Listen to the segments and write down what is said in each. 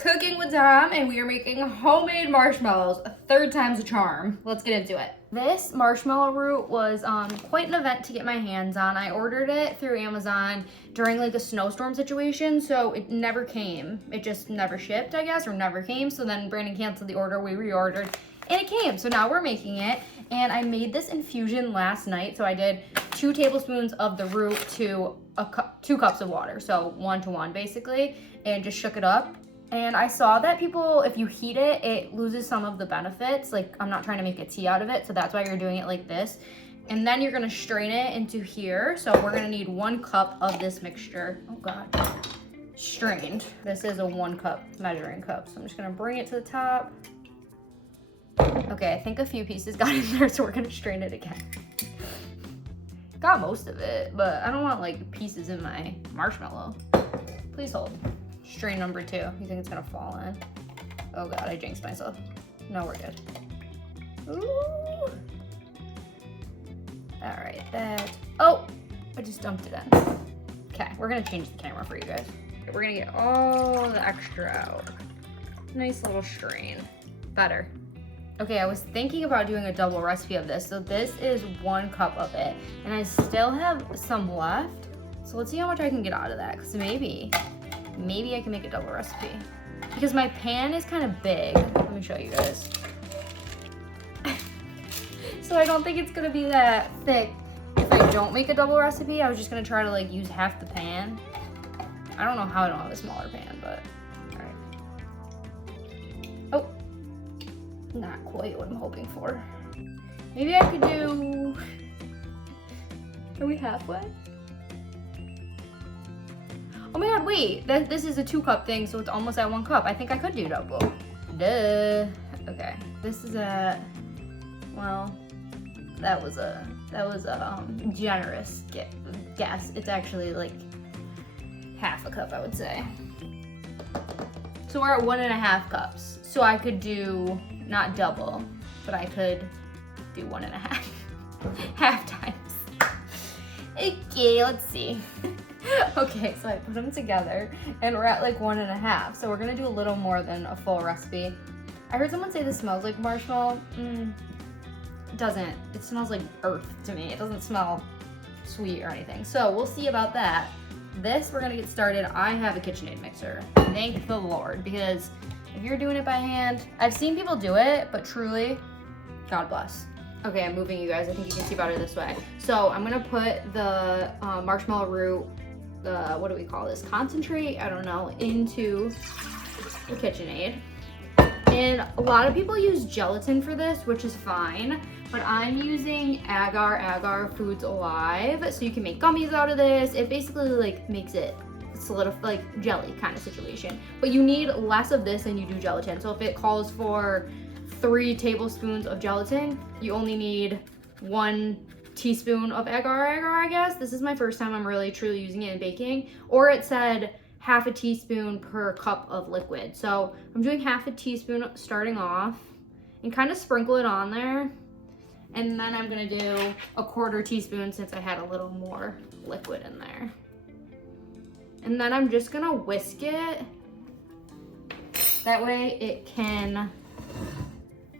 Cooking with Tom, and we are making homemade marshmallows. Third time's a charm. Let's get into it. This marshmallow root was quite an event to get my hands on. I ordered it through Amazon during like a snowstorm situation, so it never came. It just never shipped, I guess, or never came. So then Brandon canceled the order, we reordered, and it came. So now we're making it, and I made this infusion last night. So I did 2 tablespoons of the root to 2 cups of water, so 1 to 1 basically, and just shook it up. And I saw that people, if you heat it, it loses some of the benefits. Like, I'm not trying to make a tea out of it, so that's why you're doing it like this. And then you're gonna strain it into here. So we're gonna need 1 cup of this mixture. Oh God, strained. This is a 1 cup measuring cup. So I'm just gonna bring it to the top. Okay, I think a few pieces got in there, so we're gonna strain it again. Got most of it, but I don't want like pieces in my marshmallow. Please hold. Strain number 2. You think it's gonna fall in? Oh God, I jinxed myself. No, we're good. Ooh. All right, that. Oh, I just dumped it in. Okay, we're gonna change the camera for you guys. We're gonna get all the extra out. Nice little strain. Better. Okay, I was thinking about doing a double recipe of this. So this is 1 cup of it, and I still have some left. So let's see how much I can get out of that, because maybe I can make a double recipe. Because my pan is kind of big. Let me show you guys. So I don't think it's gonna be that thick if I don't make a double recipe. I was just gonna try to like use half the pan. I don't know how I don't have a smaller pan, but all right. Oh, not quite what I'm hoping for. Maybe I could do, are we halfway? Oh my God, wait, this is a 2 cup thing, so it's almost at 1 cup. I think I could do double. Duh. Okay, this is well, that was a generous guess. It's actually like half a cup, I would say. So we're at 1.5 cups. So I could do, not double, but I could do 1.5, half times. Okay, let's see. Okay, so I put them together and we're at like 1.5. So we're gonna do a little more than a full recipe. I heard someone say this smells like marshmallow. It doesn't. It smells like earth to me. It doesn't smell sweet or anything. So we'll see about that. This, we're gonna get started. I have a KitchenAid mixer. Thank the Lord, because if you're doing it by hand, I've seen people do it, but truly, God bless. Okay, I'm moving you guys. I think you can see better this way. So I'm gonna put the marshmallow root, what do we call this? Concentrate? I don't know, into the KitchenAid. And a lot of people use gelatin for this, which is fine, but I'm using Agar Foods Alive. So you can make gummies out of this. It basically like makes it solidify, like jelly kind of situation. But you need less of this than you do gelatin. So if it calls for 3 tablespoons of gelatin, you only need 1 teaspoon of agar, I guess. This is my first time I'm really truly using it in baking. Or it said half a teaspoon per cup of liquid. So I'm doing half a teaspoon starting off and kind of sprinkle it on there. And then I'm gonna do a 1/4 teaspoon since I had a little more liquid in there. And then I'm just gonna whisk it. That way it can,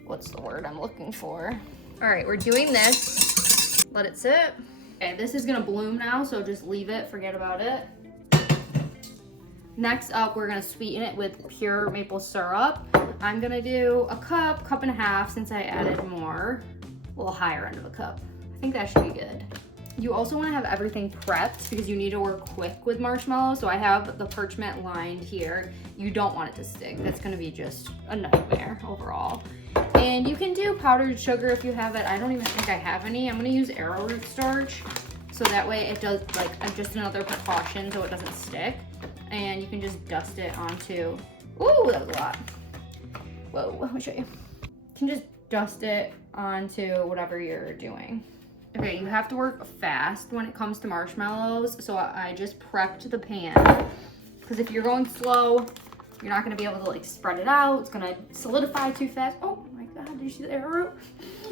what's the word I'm looking for? All right, we're doing this. Let it sit. Okay, this is gonna bloom now, so just leave it, forget about it. Next up, we're gonna sweeten it with pure maple syrup. I'm gonna do a cup, 1.5 cups, since I added more. A little higher end of a cup. I think that should be good. You also wanna have everything prepped because you need to work quick with marshmallow. So I have the parchment lined here. You don't want it to stick. That's gonna be just a nightmare overall. And you can do powdered sugar if you have it. I don't even think I have any. I'm gonna use arrowroot starch. So that way it does like just another precaution so it doesn't stick. And you can just dust it onto, ooh, that was a lot. Whoa, let me show you. You can just dust it onto whatever you're doing. Okay, you have to work fast when it comes to marshmallows. So I just prepped the pan. Because if you're going slow, you're not gonna be able to like spread it out. It's gonna solidify too fast. Oh my God, did you see the arrowroot?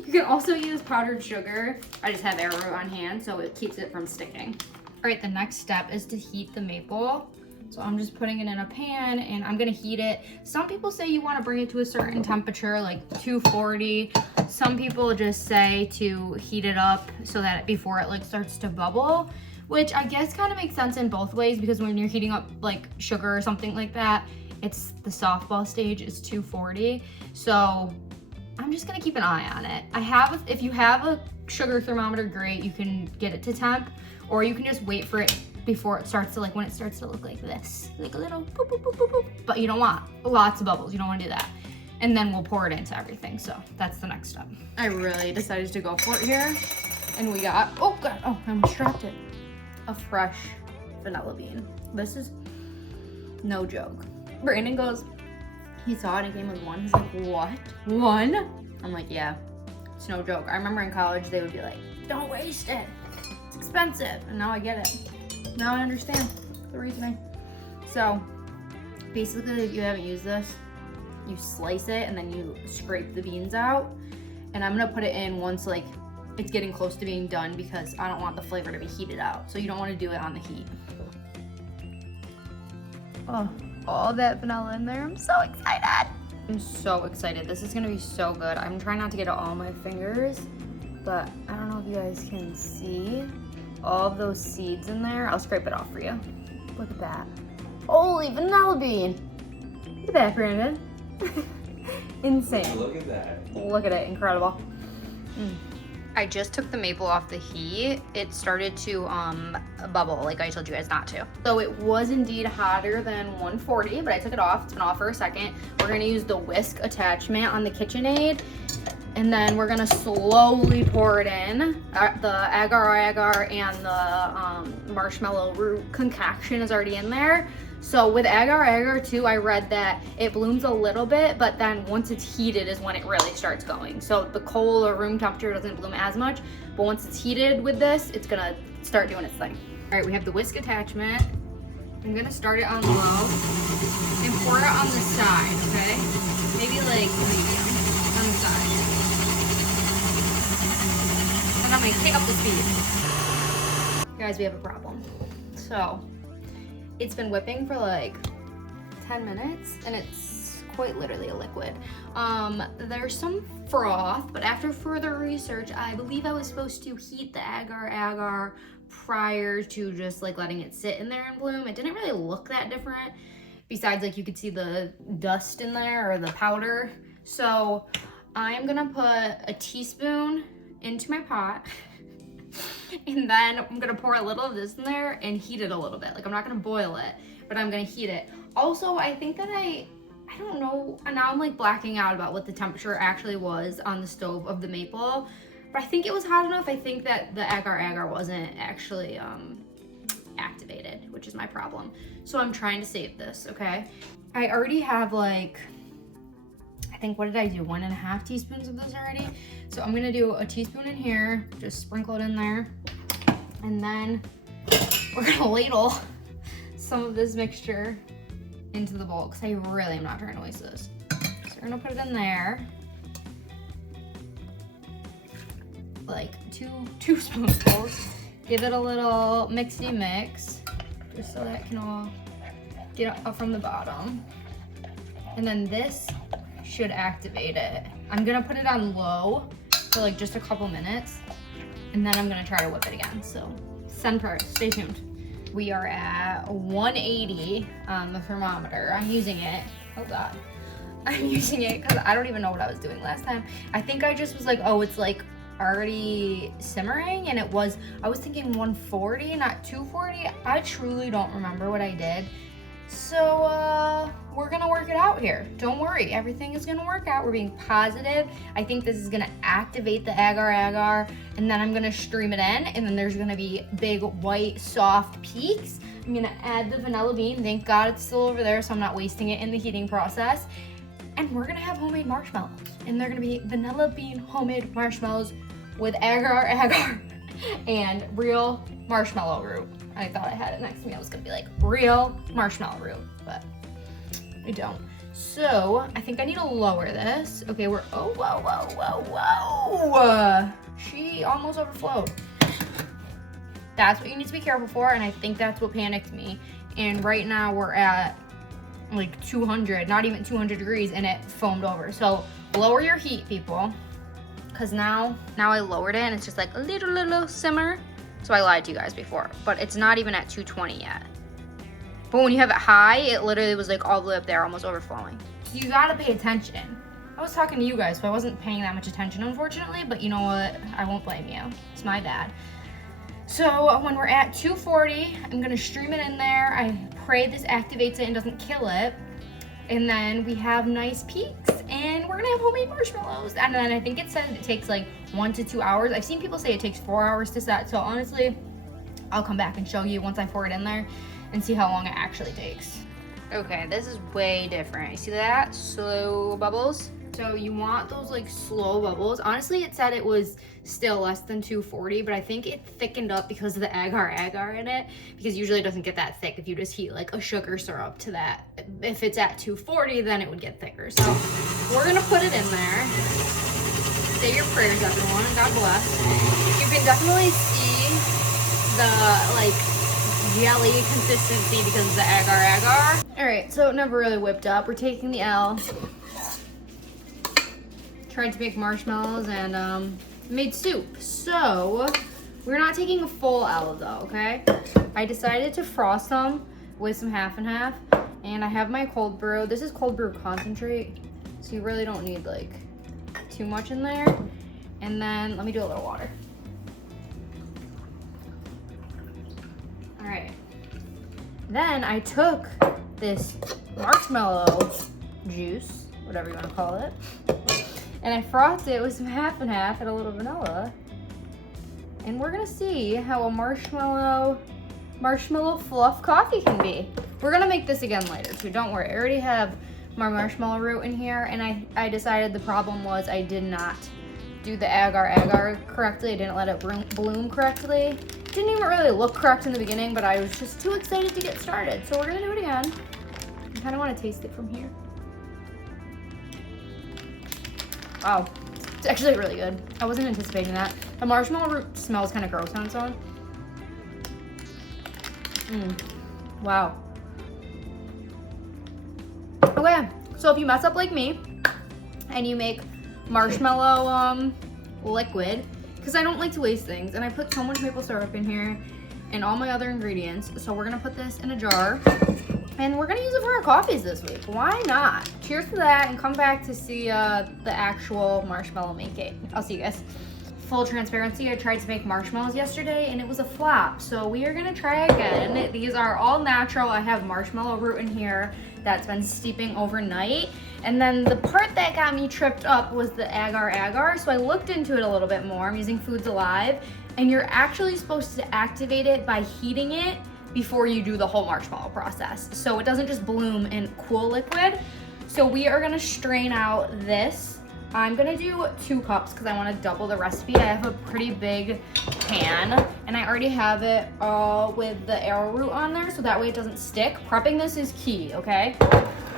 You can also use powdered sugar. I just have arrowroot on hand, so it keeps it from sticking. All right, the next step is to heat the maple. So I'm just putting it in a pan and I'm gonna heat it. Some people say you wanna bring it to a certain temperature, like 240. Some people just say to heat it up so that before it like starts to bubble, which I guess kind of makes sense in both ways, because when you're heating up like sugar or something like that, it's the softball stage is 240. So I'm just gonna keep an eye on it. If you have a sugar thermometer, great, you can get it to temp, or you can just wait for it before it starts to, like, when it starts to look like this, like a little boop, boop, boop, boop, boop. But you don't want lots of bubbles, you don't wanna do that. And then we'll pour it into everything, so that's the next step. I really decided to go for it here, and we got, oh God, oh, I almost dropped it. A fresh vanilla bean. This is no joke. Brandon goes, he saw it and came with one. He's like, what? One? I'm like, yeah, it's no joke. I remember in college, they would be like, don't waste it. It's expensive. And now I get it. Now I understand the reasoning. So basically, if you haven't used this, you slice it and then you scrape the beans out. And I'm gonna put it in once like it's getting close to being done, because I don't want the flavor to be heated out. So you don't wanna do it on the heat. Oh, all that vanilla in there. I'm so excited. I'm so excited. This is gonna be so good. I'm trying not to get it all on my fingers, but I don't know if you guys can see all of those seeds in there. I'll scrape it off for you. Look at that. Holy vanilla bean. Look at that, Brandon. Insane. Look at that. Look at it, incredible. I just took the maple off the heat. It started to bubble, like I told you guys not to. So it was indeed hotter than 140, but I took it off. It's been off for a second. We're gonna use the whisk attachment on the KitchenAid, and then we're gonna slowly pour it in. The agar-agar and the marshmallow root concoction is already in there. So with agar-agar too, I read that it blooms a little bit, but then once it's heated is when it really starts going. So the cold or room temperature doesn't bloom as much, but once it's heated with this, it's gonna start doing its thing. All right, we have the whisk attachment. I'm gonna start it on low and pour it on the side, okay? Maybe like medium on the side. And I'm gonna kick up the speed. Guys, we have a problem. So, it's been whipping for like 10 minutes and it's quite literally a liquid. There's some froth, but after further research, I believe I was supposed to heat the agar-agar prior to just like letting it sit in there and bloom. It didn't really look that different, besides like you could see the dust in there or the powder. So I'm gonna put a teaspoon into my pot. And then I'm gonna pour a little of this in there and heat it a little bit. Like, I'm not gonna boil it, but I'm gonna heat it. Also, I think that I don't know, and now I'm like blacking out about what the temperature actually was on the stove of the maple, but I think it was hot enough. I think that the agar-agar wasn't actually activated, which is my problem. So I'm trying to save this, okay? I already have like, I think, what did I do? 1.5 teaspoons of this already. So I'm gonna do a teaspoon in here, just sprinkle it in there. And then we're gonna ladle some of this mixture into the bowl, because I really am not trying to waste this. So we're gonna put it in there. Like two spoonfuls. Give it a little mixy mix, just so that can all get up from the bottom. And then this should activate it. I'm gonna put it on low for like just a couple minutes, and then I'm gonna try to whip it again. So send prayers, stay tuned. We are at 180 on the thermometer. I'm using it, oh God. I'm using it because I don't even know what I was doing last time. I think I just was like, oh, it's like already simmering, and I was thinking 140, not 240. I truly don't remember what I did. So we're gonna work it out here. Don't worry, everything is gonna work out. We're being positive. I think this is gonna activate the agar-agar, and then I'm gonna stream it in, and then there's gonna be big white soft peaks. I'm gonna add the vanilla bean. Thank God it's still over there, so I'm not wasting it in the heating process. And we're gonna have homemade marshmallows, and they're gonna be vanilla bean homemade marshmallows with agar-agar and real marshmallow root. I thought I had it next to me. I was gonna be like, real marshmallow root, but I don't. So I think I need to lower this. Okay, we're, oh, whoa, whoa, whoa, whoa. She almost overflowed. That's what you need to be careful for, and I think that's what panicked me. and right now we're at like 200, not even 200 degrees, and it foamed over. So lower your heat, people, because now I lowered it and it's just like a little simmer. So I lied to you guys before, but it's not even at 220 yet. But when you have it high, it literally was like all the way up there, almost overflowing. So you gotta pay attention. I was talking to you guys, so I wasn't paying that much attention, unfortunately, but you know what? I won't blame you. It's my bad. So when we're at 240, I'm gonna stream it in there. I pray this activates it and doesn't kill it. And then we have nice peaks, and we're gonna have homemade marshmallows. And then I think it said it takes like 1 to 2 hours. I've seen people say it takes 4 hours to set. So honestly, I'll come back and show you once I pour it in there and see how long it actually takes. Okay, this is way different. You see that? Slow bubbles. So you want those like slow bubbles. Honestly, it said it was still less than 240, but I think it thickened up because of the agar in it, because usually it doesn't get that thick if you just heat like a sugar syrup to that. If it's at 240, then it would get thicker. So we're gonna put it in there. Say your prayers, everyone, and God bless. You can definitely see the like jelly consistency because of the agar. All right, so it never really whipped up. We're taking the L. Tried to make marshmallows and made soup. So we're not taking a full L though, okay? I decided to frost them with some half and half, and I have my cold brew. This is cold brew concentrate, so you really don't need like too much in there. And then let me do a little water. All right. Then I took this marshmallow juice, whatever you want to call it, and I frothed it with some half and half and a little vanilla. And we're gonna see how a marshmallow fluff coffee can be. We're gonna make this again later too, don't worry. I already have my marshmallow root in here, and I decided the problem was I did not do the agar correctly. I didn't let it bloom correctly. Didn't even really look correct in the beginning, but I was just too excited to get started. So we're gonna do it again. I kinda wanna taste it from here. Wow, it's actually really good. I wasn't anticipating that. The marshmallow root smells kind of gross on its own. Wow. Okay, so if you mess up like me and you make marshmallow liquid, because I don't like to waste things, and I put so much maple syrup in here and all my other ingredients, so we're gonna put this in a jar. And we're gonna use it for our coffees this week. Why not? Cheers to that, and come back to see the actual marshmallow making. I'll see you guys. Full transparency, I tried to make marshmallows yesterday and it was a flop. So we are gonna try again. These are all natural. I have marshmallow root in here that's been steeping overnight. And then the part that got me tripped up was the agar. So I looked into it a little bit more. I'm using Foods Alive, and you're actually supposed to activate it by heating it before you do the whole marshmallow process. So it doesn't just bloom in cool liquid. So we are gonna strain out this. I'm gonna do 2 cups because I wanna double the recipe. I have a pretty big pan, and I already have it all with the arrowroot on there, so that way it doesn't stick. Prepping this is key, okay?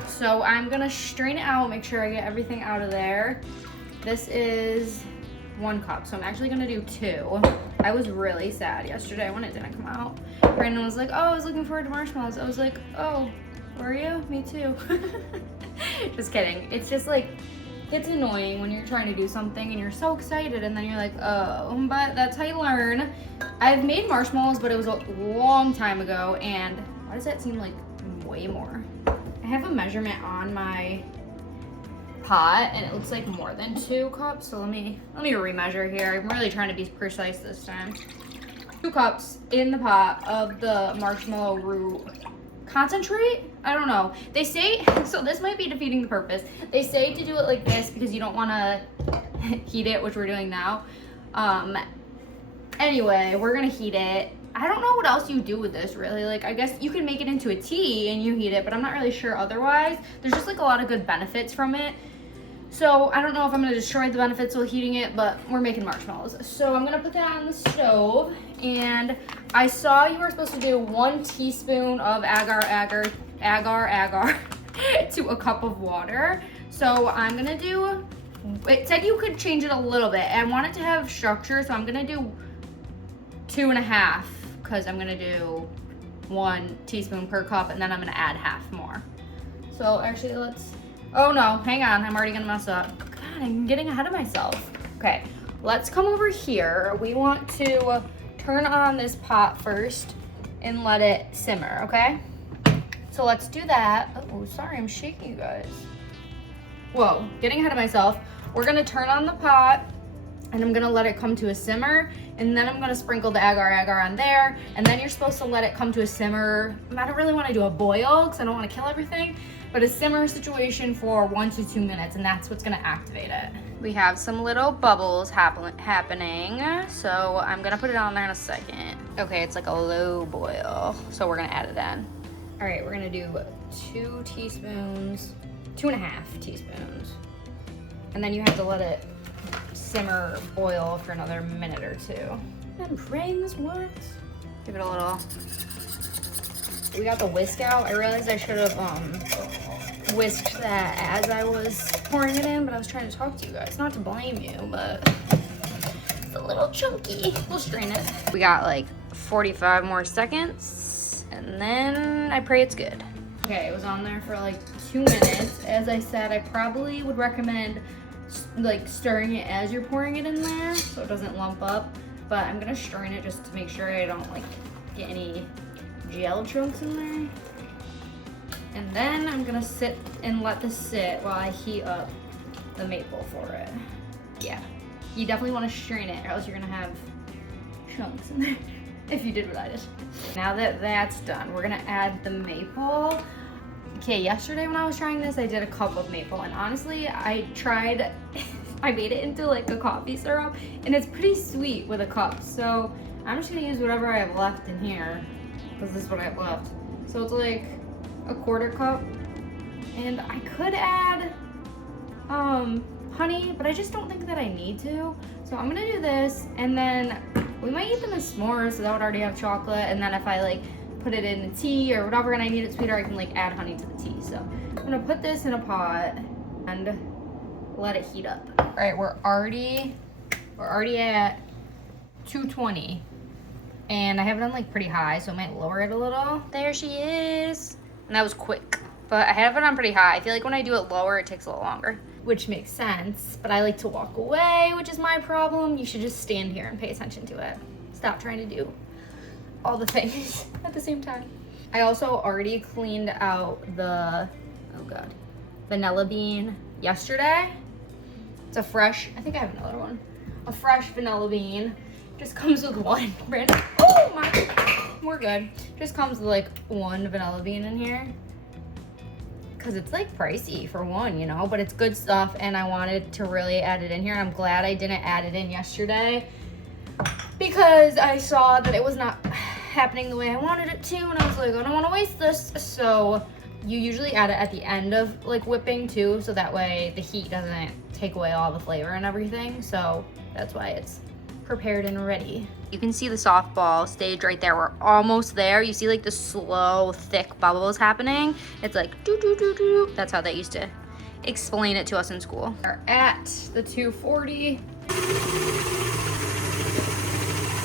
So I'm gonna strain it out, make sure I get everything out of there. This is 1 cup, so I'm actually gonna do 2. I was really sad yesterday when it didn't come out. Brandon was like, oh, I was looking forward to marshmallows. I was like, oh, were you? Me too. Just kidding. It's just like, it's annoying when you're trying to do something and you're so excited and then you're like, oh, but that's how you learn. I've made marshmallows, but it was a long time ago, and why does that seem like way more? I have a measurement on my pot and it looks like more than 2 cups, so let me remeasure here. I'm really trying to be precise this time. 2 cups in the pot of the marshmallow root concentrate. I don't know. They say, so this might be defeating the purpose. They say to do it like this because you don't want to heat it, which we're doing now. Anyway, we're gonna heat it. I don't know what else you do with this really. Like, I guess you can make it into a tea and you heat it, but I'm not really sure otherwise. There's just like a lot of good benefits from it. So I don't know if I'm gonna destroy the benefits while heating it, but we're making marshmallows. So I'm gonna put that on the stove, and I saw you were supposed to do 1 teaspoon of agar to a cup of water. So I'm gonna do, it said you could change it a little bit. I want it to have structure, so I'm gonna do 2.5, because I'm gonna do 1 teaspoon per cup, and then I'm gonna add half more. So actually oh no, hang on, I'm already gonna mess up. God, I'm getting ahead of myself. Okay, let's come over here. We want to turn on this pot first and let it simmer, okay? So let's do that. Oh, sorry, I'm shaking, you guys. Whoa, getting ahead of myself. We're gonna turn on the pot and I'm gonna let it come to a simmer, and then I'm gonna sprinkle the agar on there, and then you're supposed to let it come to a simmer. I don't really wanna do a boil because I don't wanna kill everything, but a simmer situation for 1 to 2 minutes, and that's what's gonna activate it. We have some little bubbles happening, so I'm gonna put it on there in a second. Okay, it's like a low boil, so we're gonna add it in. All right, we're gonna do 2 teaspoons, 2.5 teaspoons. And then you have to let it simmer, boil for another minute or 2. I'm praying this works. Give it a little. We got the whisk out. I realized I should have whisked that as I was pouring it in, but I was trying to talk to you guys. Not to blame you, but it's a little chunky. We'll strain it. We got like 45 more seconds, and then I pray it's good. Okay, it was on there for like 2 minutes. As I said, I probably would recommend like stirring it as you're pouring it in there so it doesn't lump up, but I'm gonna strain it just to make sure I don't like get any gel chunks in there. And then I'm gonna sit and let this sit while I heat up the maple for it. Yeah, you definitely want to strain it or else you're gonna have chunks in there if you did what I did. Now that that's done, we're gonna add the maple. Okay, yesterday when I was trying this, I did a cup of maple, and honestly, I made it into like a coffee syrup, and it's pretty sweet with a cup. So I'm just gonna use whatever I have left in here, because this is what I have left. So it's like a 1/4 cup, and I could add honey, but I just don't think that I need to. So I'm gonna do this, and then we might eat them as s'mores, so that would already have chocolate, and then if I like put it in a tea or whatever and I need it sweeter, I can like add honey to the tea. So I'm gonna put this in a pot and let it heat up. All right, we're already at 220, and I have it on like pretty high, so I might lower it a little. There she is. And that was quick, but I have it on pretty high. I feel like when I do it lower, it takes a little longer, which makes sense, but I like to walk away, which is my problem. You should just stand here and pay attention to it. Stop trying to do all the things at the same time. I also already cleaned out the, oh God, vanilla bean yesterday. It's a fresh, I think I have another one. A fresh vanilla bean. Just comes with 1 brand. Oh my, we're good. Just comes with like 1 vanilla bean in here. Cause it's like pricey for 1, you know, but it's good stuff, and I wanted to really add it in here. And I'm glad I didn't add it in yesterday, because I saw that it was not happening the way I wanted it to, and I was like, I don't want to waste this. So you usually add it at the end of like whipping too, so that way the heat doesn't take away all the flavor and everything. So that's why it's prepared and ready. You can see the softball stage right there. We're almost there. You see like the slow, thick bubbles happening. It's like doo doo doo doo. That's how they used to explain it to us in school. We're at the 240.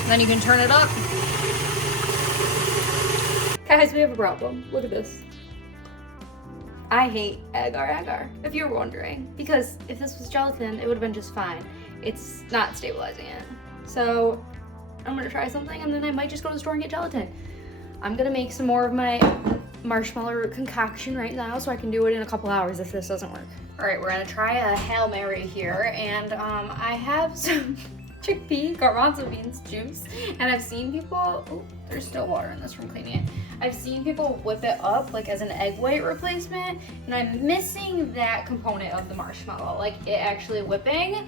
Then you can turn it up. Guys, we have a problem. Look at this. I hate agar, if you were wondering. Because if this was gelatin, it would have been just fine. It's not stabilizing it. So I'm gonna try something, and then I might just go to the store and get gelatin. I'm gonna make some more of my marshmallow root concoction right now so I can do it in a couple hours if this doesn't work. All right, we're gonna try a Hail Mary here, and I have some chickpea garbanzo beans juice, and I've seen people, oh, there's still water in this from cleaning it. I've seen people whip it up like as an egg white replacement, and I'm missing that component of the marshmallow, like it actually whipping.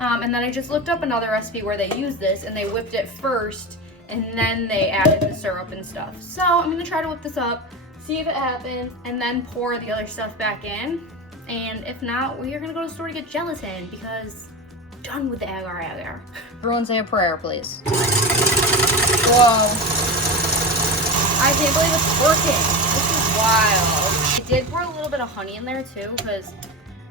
And then I just looked up another recipe where they use this, and they whipped it first and then they added the syrup and stuff. So I'm gonna try to whip this up, see if it happens, and then pour the other stuff back in. And if not, we are gonna go to the store to get gelatin, because I'm done with the agar. Everyone say a prayer, please. Whoa. I can't believe it's working. This is wild. I did pour a little bit of honey in there too, because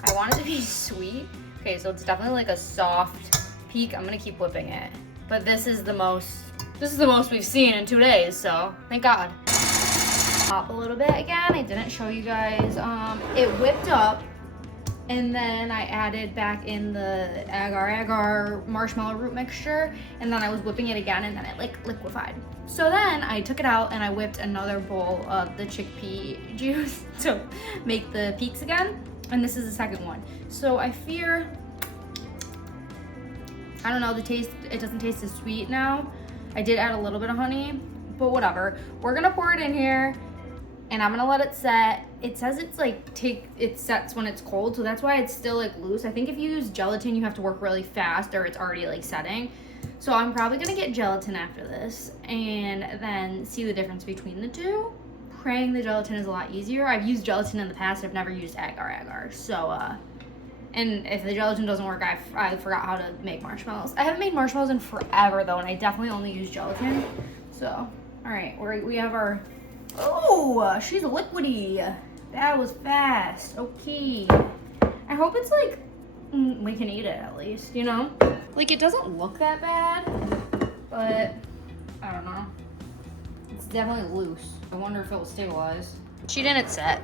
I want it to be sweet. Okay, so it's definitely like a soft peak. I'm gonna keep whipping it. But this is the most we've seen in 2 days, so thank God. top a little bit again. I didn't show you guys. It whipped up, and then I added back in the agar-agar marshmallow root mixture, and then I was whipping it again, and then it like liquefied. So then I took it out and I whipped another bowl of the chickpea juice to make the peaks again, and this is the second one. So I fear, I don't know, the taste, it doesn't taste as sweet now. I did add a little bit of honey, but whatever. We're gonna pour it in here, and I'm gonna let it set. It says it's like it sets when it's cold, so that's why it's still like loose. I think if you use gelatin, you have to work really fast or it's already like setting. So I'm probably gonna get gelatin after this and then see the difference between the two. Praying the gelatin is a lot easier. I've used gelatin in the past, I've never used agar-agar. So, and if the gelatin doesn't work, I forgot how to make marshmallows. I haven't made marshmallows in forever though, and I definitely only use gelatin. So, all right, we have our, oh, she's liquidy. That was fast, okay. I hope it's like, we can eat it at least, you know? Like, it doesn't look that bad, but I don't know. It's definitely loose. I wonder if it will stabilize. She didn't set.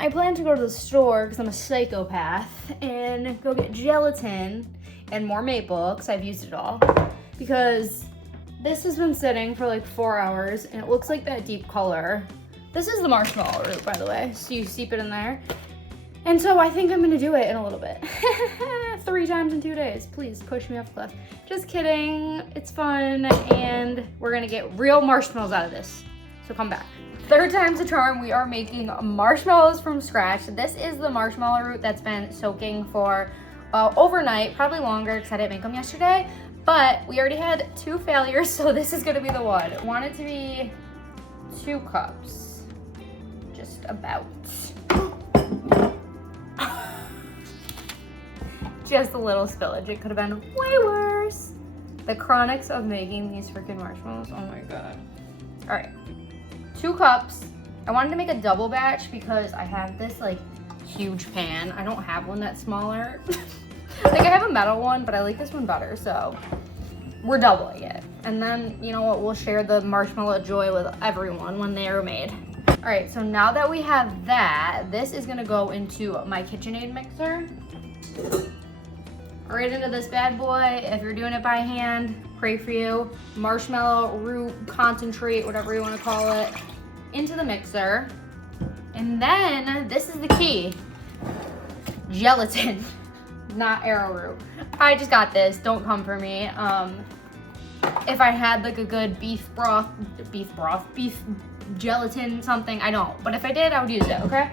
I plan to go to the store because I'm a psychopath and go get gelatin and more maple because I've used it all. Because this has been sitting for like 4 hours and it looks like that deep color. This is the marshmallow root, by the way, so you steep it in there. And so I think I'm gonna do it in a little bit. 3 times in 2 days. Please push me off the cliff. Just kidding, it's fun, and we're gonna get real marshmallows out of this. So come back. 3rd time's a charm, we are making marshmallows from scratch. This is the marshmallow root that's been soaking for overnight, probably longer because I didn't make them yesterday, but we already had 2 failures, so this is gonna be the one. I want it to be 2 cups, just about. Just a little spillage. It could have been way worse. The chronics of making these freaking marshmallows. Oh my god. All right, 2 cups. I wanted to make a double batch because I have this like huge pan. I don't have one that's smaller. Like I have a metal one, but I like this one better. So we're doubling it. And then, you know what, we'll share the marshmallow joy with everyone when they are made. All right, so now that we have that, this is gonna go into my KitchenAid mixer. Right into this bad boy. If you're doing it by hand, pray for you. Marshmallow root concentrate, whatever you want to call it, into the mixer. And then this is the key. Gelatin, not arrowroot. I just got this, don't come for me. If I had like a good beef gelatin something, I don't. But if I did, I would use it, okay?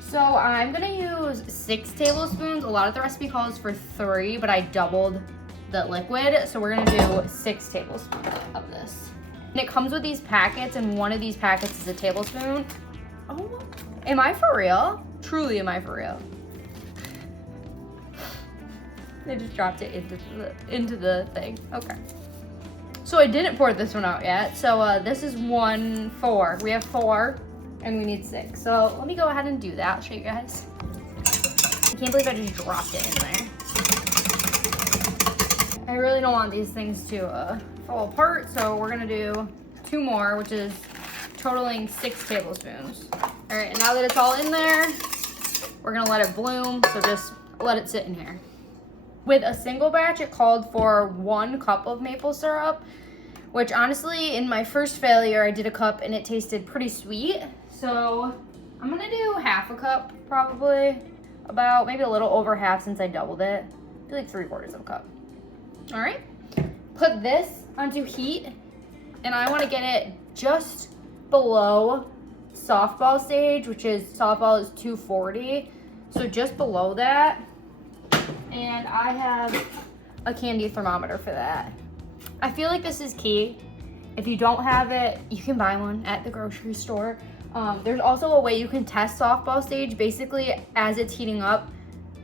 So I'm gonna use 6 tablespoons. A lot of the recipe calls for 3, but I doubled the liquid. So we're gonna do 6 tablespoons of this. And it comes with these packets, and one of these packets is a tablespoon. Oh, am I for real? Truly, am I for real? I just dropped it into the thing, okay. So I didn't pour this one out yet. So this is 1, 4. We have 4. And we need 6. So let me go ahead and do that. I'll show you guys. I can't believe I just dropped it in there. I really don't want these things to fall apart, so we're gonna do 2 more, which is totaling 6 tablespoons. All right, and now that it's all in there, we're gonna let it bloom, so just let it sit in here. With a single batch, it called for 1 cup of maple syrup, which honestly, in my first failure, I did a cup and it tasted pretty sweet. So I'm gonna do half a cup, probably, about maybe a little over half since I doubled it. I feel like 3/4 of a cup. All right, put this onto heat, and I wanna get it just below softball stage, which is, softball is 240. So just below that, and I have a candy thermometer for that. I feel like this is key. If you don't have it, you can buy one at the grocery store. There's also a way you can test softball stage. Basically, as it's heating up,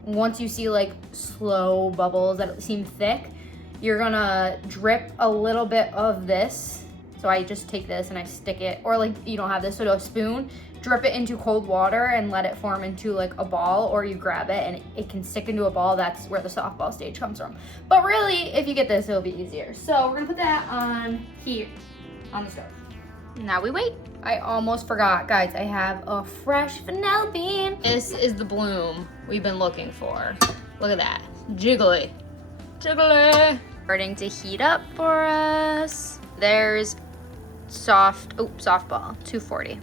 once you see like slow bubbles that seem thick, you're gonna drip a little bit of this. So I just take this and I stick it, or like you don't have this, so a spoon, drip it into cold water and let it form into like a ball, or you grab it and it can stick into a ball. That's where the softball stage comes from. But really, if you get this, it'll be easier. So we're gonna put that on here, on the stove. Now we wait. I almost forgot, guys. I have a fresh vanilla bean. This is the bloom we've been looking for. Look at that. Jiggly. Jiggly. Starting to heat up for us. There's softball, 240. It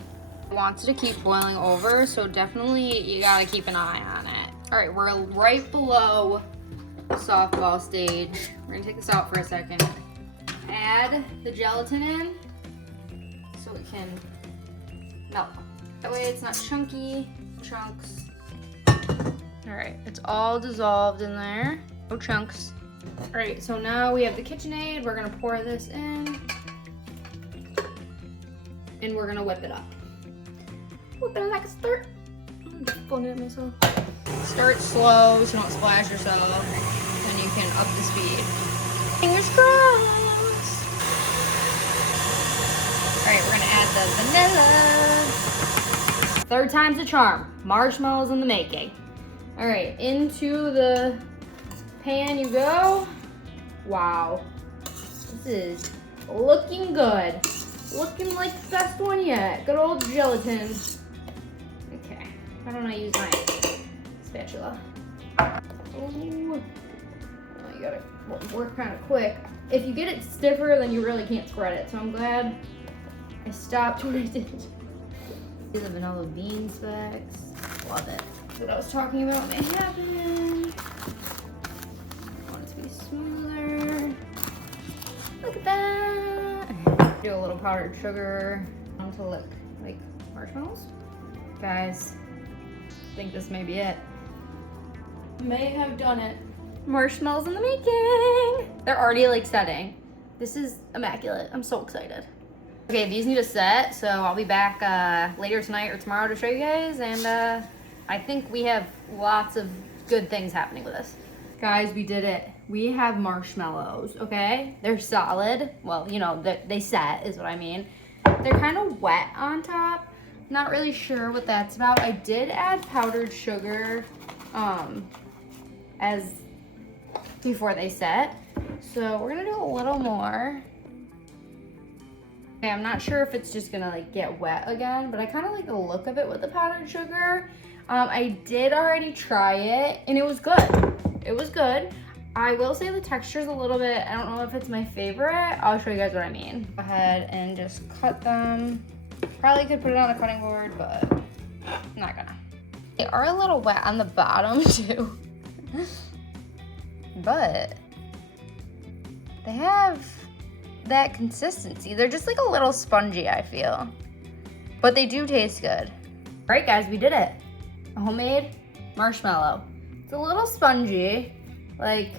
wants to keep boiling over, so definitely you gotta keep an eye on it. All right, we're right below the softball stage. We're gonna take this out for a second. Add the gelatin in so it can melt. That way it's not chunky chunks. All right, it's all dissolved in there. No chunks. All right, so now we have the KitchenAid. We're gonna pour this in and we're gonna whip it up. Whip it like a start. I'm just pulling at myself. Start slow so you don't splash yourself, and you can up the speed. Fingers crossed. All right, we're gonna add the vanilla. Third time's the charm. Marshmallows in the making. All right, into the pan you go. Wow, this is looking good. Looking like the best one yet. Good old gelatin. Okay, why don't I use my spatula? Oh, you gotta work kind of quick. If you get it stiffer, then you really can't spread it. So I'm glad I stopped when I did. These are vanilla bean specks. Love it. What I was talking about may happen. I want it to be smoother. Look at that. Do a little powdered sugar to look like marshmallows. Guys, I think this may be it. May have done it. Marshmallows in the making. They're already like setting. This is immaculate. I'm so excited. Okay, these need to set, so I'll be back later tonight or tomorrow to show you guys, and I think we have lots of good things happening with this. Guys, we did it. We have marshmallows, okay? They're solid. Well, you know, they set is what I mean. They're kind of wet on top. Not really sure what that's about. I did add powdered sugar as before they set. So we're gonna do a little more. Okay, I'm not sure if it's just gonna like get wet again, but I kind of like the look of it with the powdered sugar. I did already try it and it was good. It was good. I will say the texture is a little bit, I don't know if it's my favorite. I'll show you guys what I mean. Go ahead and just cut them. Probably could put it on the cutting board, but I'm not gonna. They are a little wet on the bottom too. But they have that consistency. They're just like a little spongy, I feel. But they do taste good. All right, guys, we did it. A homemade marshmallow. It's a little spongy. Like,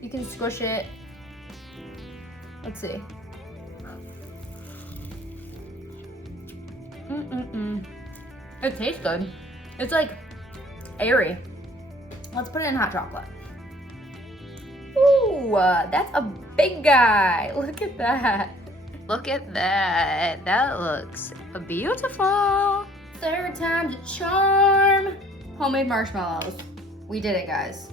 you can squish it. Let's see. It tastes good. It's like airy. Let's put it in hot chocolate. Ooh, that's a big guy. Look at that. Look at that. That looks beautiful. Third time's a charm. Homemade marshmallows. We did it, guys.